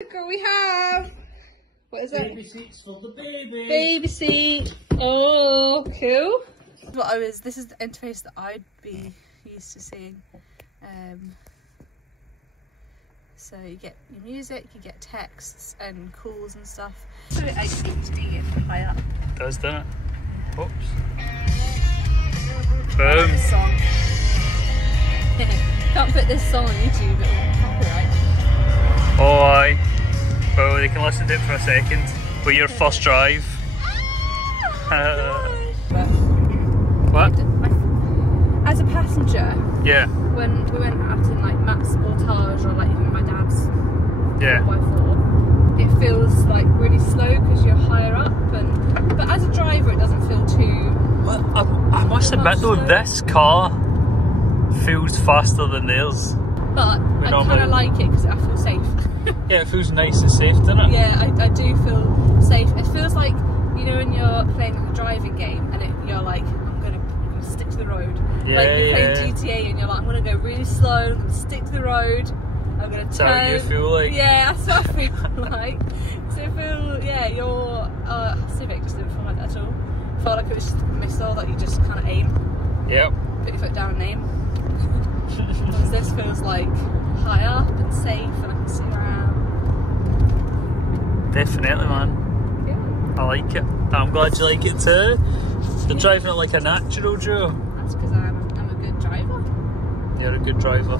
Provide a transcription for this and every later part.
Look what we have. What is it? Baby seats for the baby. Baby seat. Oh, cool. This is the interface that I'd be used to seeing. So you get your music, you get texts and calls and stuff. So it actually to be high up. It does, doesn't it? Oops. I like Boom. this song. Can't put this song on YouTube, it will copyright. Oh, aye. Well, they can listen to it for a second. But your first drive. What? As a passenger, Yeah. when we went out in like Matt's Sportage or like even my dad's Yeah. 4x4, it feels like really slow because you're higher up, but as a driver it doesn't feel too. Well, I must admit though, this car feels faster than theirs. But I kind of like it because I feel safe. Yeah, it feels nice and safe, doesn't it? Yeah, I do feel safe. It feels like, you know, when you're playing a driving game and you're like, I'm gonna stick to the road. Yeah, like you're playing yeah. GTA and you're like, I'm gonna go really slow, I'm gonna stick to the road, I'm gonna turn. That's how you feel like? Yeah, that's what I feel like. So I feel, yeah, your Civic just didn't feel like that at all. It felt like it was just a missile that you just kind of aim. Yep. Put your foot down and aim. Whereas this feels like high up and safe and I can see around. Definitely, man. Yeah. I like it. I'm glad you like it too. You're driving it like a natural, Joe. That's because I'm a good driver. You're a good driver.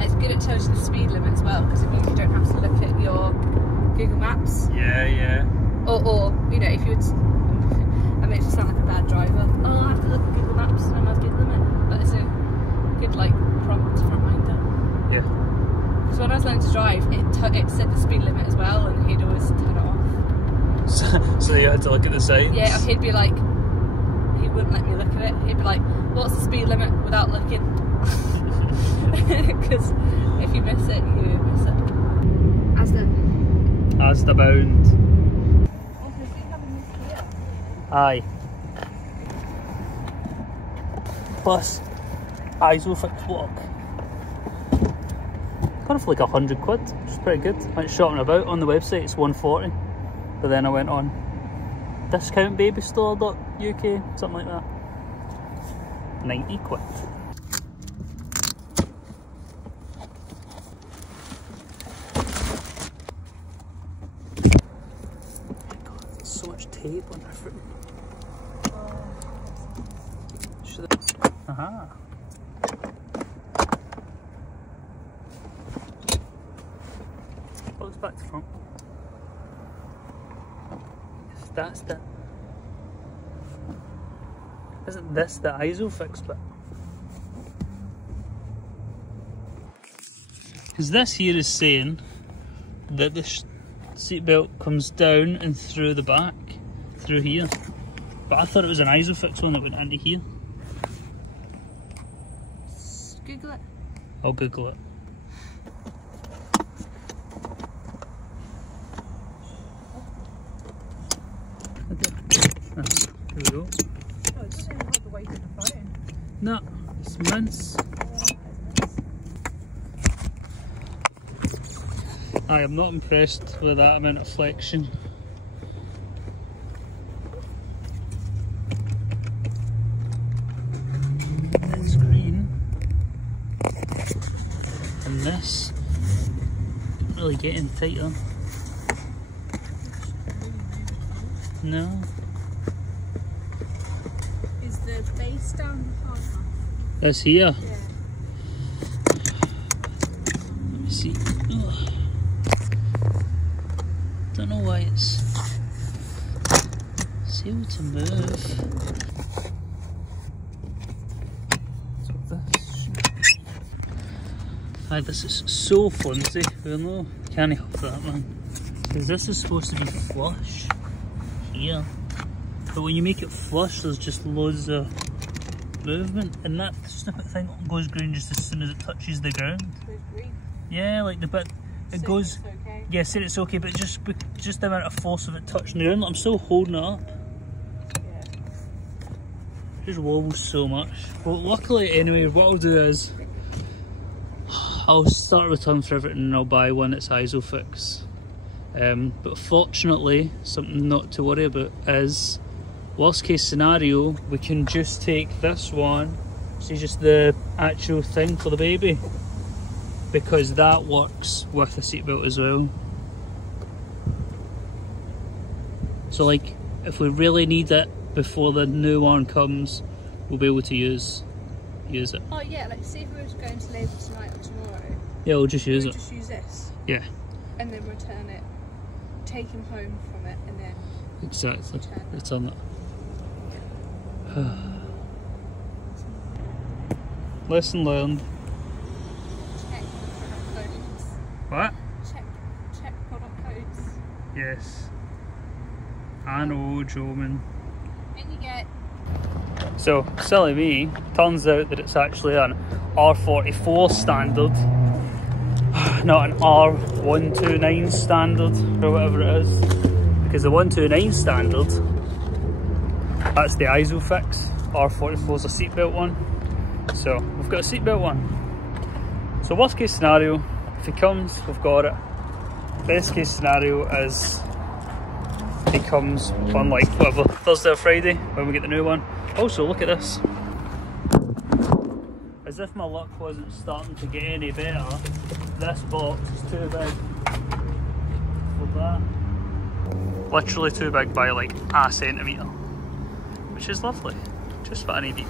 It's good it tells you the speed limit as well because it means you don't have to look at your Google Maps. Yeah, yeah. Or you know, if you would, I mean, it just sound like a bad driver. Oh, I have to look at Google Maps and I must speed limit. But it's a good like prompt reminder. Yeah. Because when I was learning to drive, it set the speed limit as well, and he'd always turn it off. So you had to look at the signs? Yeah, he'd be like, he wouldn't let me look at it. He'd be like, what's the speed limit without looking? Because if you miss it, you miss it. As the bound. Aye. Plus, ISOFIX block. Got it for like £100, which is pretty good. Went shopping about on the website, it's 140. But then I went on discountbabystore.uk, something like that. 90 quid. God, there's so much tape on everything. Aha. Looks back to front. Yes, that's the. Isn't this the ISOFIX bit? Because this here is saying that the seatbelt comes down and through the back, through here. But I thought it was an ISOFIX one that went into here. Google it. I'll Google it. Here we go. Oh, it doesn't even have the weight of the phone. No, it's mince. I am not impressed with that amount of flexion. It's green. And this isn't really getting tighter. No. Is the base down hard enough? That's here. Yeah. Let me see. Ugh. Don't know why it's able to move. Aye, this is so flimsy. I know. Can't help that, man. Because this is supposed to be flush here, but when you make it flush, there's just loads of movement, and that stupid thing goes green just as soon as it touches the ground. It goes green. Yeah, like the bit it goes. It's okay. Yeah, said it's okay, but just the amount of force of it touching the ground. I'm still holding it up. Yeah. It just wobbles so much. Well, luckily, anyway, what I'll do is I'll start a return for everything and I'll buy one that's ISOFIX. But fortunately, something not to worry about is, worst case scenario, we can just take this one, see, just the actual thing for the baby, because that works with the seatbelt as well. So like, if we really need it before the new one comes, we'll be able to use it. Oh yeah, like see if we were going to Labour tonight or tomorrow. Yeah, we'll just use it. Just use this. Yeah. And then return it. Take him home from it and then Exactly. Return it. Lesson learned. Check product codes. What? Check product codes. Yes. I know, Joman. And you get. So, silly me, turns out that it's actually an R44 standard, not an R129 standard, or whatever it is. Because the 129 standard, that's the ISOFIX. R44 is a seatbelt one. So, we've got a seatbelt one. So, worst case scenario, if he comes, we've got it. Best case scenario is he comes on like whatever, Thursday or Friday when we get the new one. Also, look at this. As if my luck wasn't starting to get any better, this box is too big for that. Literally too big by like a centimetre, which is lovely, just what I needed.